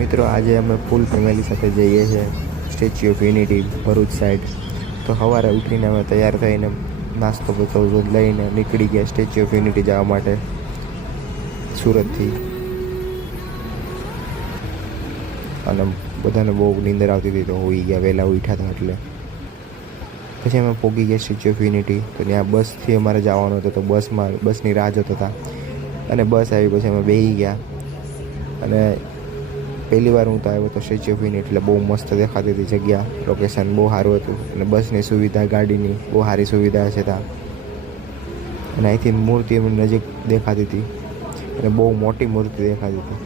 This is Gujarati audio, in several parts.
મિત્રો આજે અમે ફૂલ ફેમિલી સાથે જઈએ છીએ statue of unity Bharuch side. તો સવારે ઉઠીને અમે તૈયાર થઈને નાસ્તો બધો લઈને નીકળી ગયા સ્ટેચ્યુ ઓફ યુનિટી જવા માટે સુરતથી. અને બધાને બહુ નીંદર આવતી હતી તો હોઈ ગયા, વહેલા ઉઠ્યા હતા એટલે. પછી અમે પહોંચી ગયા સ્ટેચ્યુ ઓફ યુનિટી. તો ત્યાં બસથી અમારે જવાનું હતું, તો બસની રાહ જોતા હતા અને બસ આવી. પછી અમે બેસી ગયા અને પહેલી વાર હું તો આવ્યો તો સ્ટેચ્યુ ઓફ યુનિટી, એટલે બહુ મસ્ત દેખાતી હતી જગ્યા. લોકેશન બહુ સારું હતું અને બસની સુવિધા, ગાડીની બહુ સારી સુવિધા છે ત્યાં. અને અહીંથી મૂર્તિ અમને નજીક દેખાતી હતી અને બહુ મોટી મૂર્તિ દેખાતી હતી.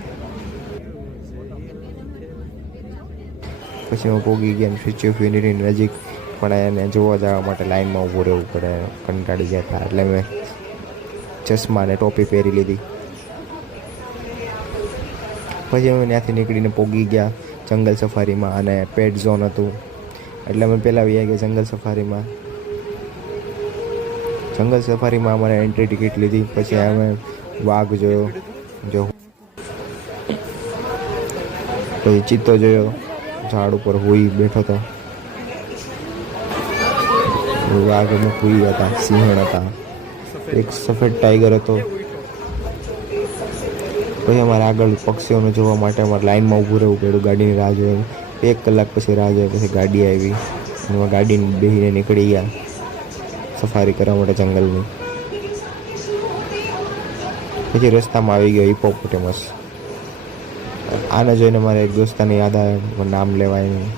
પછી અમે પહોંચી ગયા સ્ટેચ્યુ ઓફ યુનિટીની નજીક, પણ એને જોવા જવા માટે લાઇનમાં ઊભું રહેવું પડે, કંટાળી ગયા હતા. એટલે મેં ચશ્મા અને ટોપી પહેરી લીધી. પછી અમે ત્યાંથી નીકળીને પહોંચી ગયા જંગલ સફારીમાં, અને પેટ ઝોન હતું એટલે અમે પહેલાં આવી ગયા જંગલ સફારીમાં. જંગલ સફારીમાં અમારે એન્ટ્રી ટિકિટ લીધી. પછી અમે વાઘ જોયો, પછી ચિત્તો જોયો, ઝાડ ઉપર હોઈ બેઠો હતો. વાઘ અમે હોઈ હતા, સિંહણ હતા, એક સફેદ ટાઈગર હતો. પછી અમારે આગળ પક્ષીઓને જોવા માટે અમારે લાઇનમાં ઊભું રહેવું પડ્યું, ગાડીની રાહ જોઈ. 1 કલાક પછી રાહ જોઈ, પછી ગાડી આવી. એમાં ગાડીને બેસીને નીકળી ગયા સફારી કરવા માટે જંગલની. પછી રસ્તામાં આવી ગયો હિપોપોટેમસ. આને જોઈને મારે એક દોસ્તાને યાદ આવે, પણ નામ લેવાય નહીં.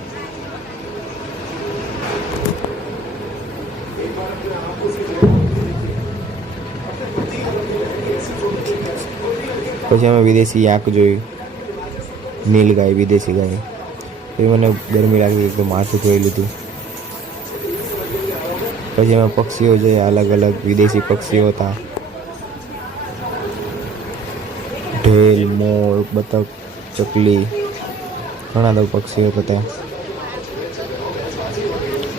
પછી અમે વિદેશી યાક જોઈ, નીલ ગાય, વિદેશી ગાય. પછી મને ગરમી લાગી તો માથું ધોઈ લીધું. પછી અમે પક્ષીઓ જોયા, અલગ અલગ વિદેશી પક્ષીઓ હતા. ઢેલ, મોર, બતક, ચકલી, ઘણા બધા પક્ષીઓ હતા.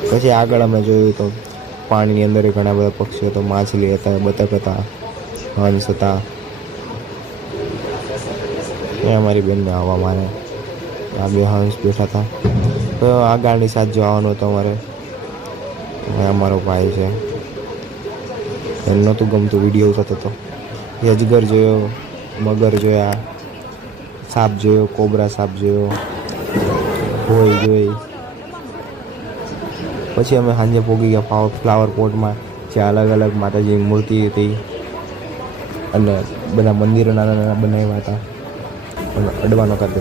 પછી આગળ અમે જોયું તો પાણીની અંદર ઘણા બધા પક્ષીઓ હતા, માછલી હતા, બતક હતા, હંસ હતા. એ અમારી બેનને હવા મારે, આ 2 હંસ બેઠા હતા. તો આગળની સાથે જવાનું હતું અમારે. અમારો ભાઈ છે, એને નહોતું ગમતું, વિડીયો થતો હતો. અજગર જોયો, મગર જોયા, સાપ જોયો, કોબરા સાપ જોયો, ભોય જોઈ. પછી અમે સાંજે પહોંચી ગયા ફ્લાવર પોટમાં, જ્યાં અલગ અલગ માતાજીની મૂર્તિ હતી અને બધા મંદિરો નાના નાના બનાવ્યા હતા. અડવાનો કરતા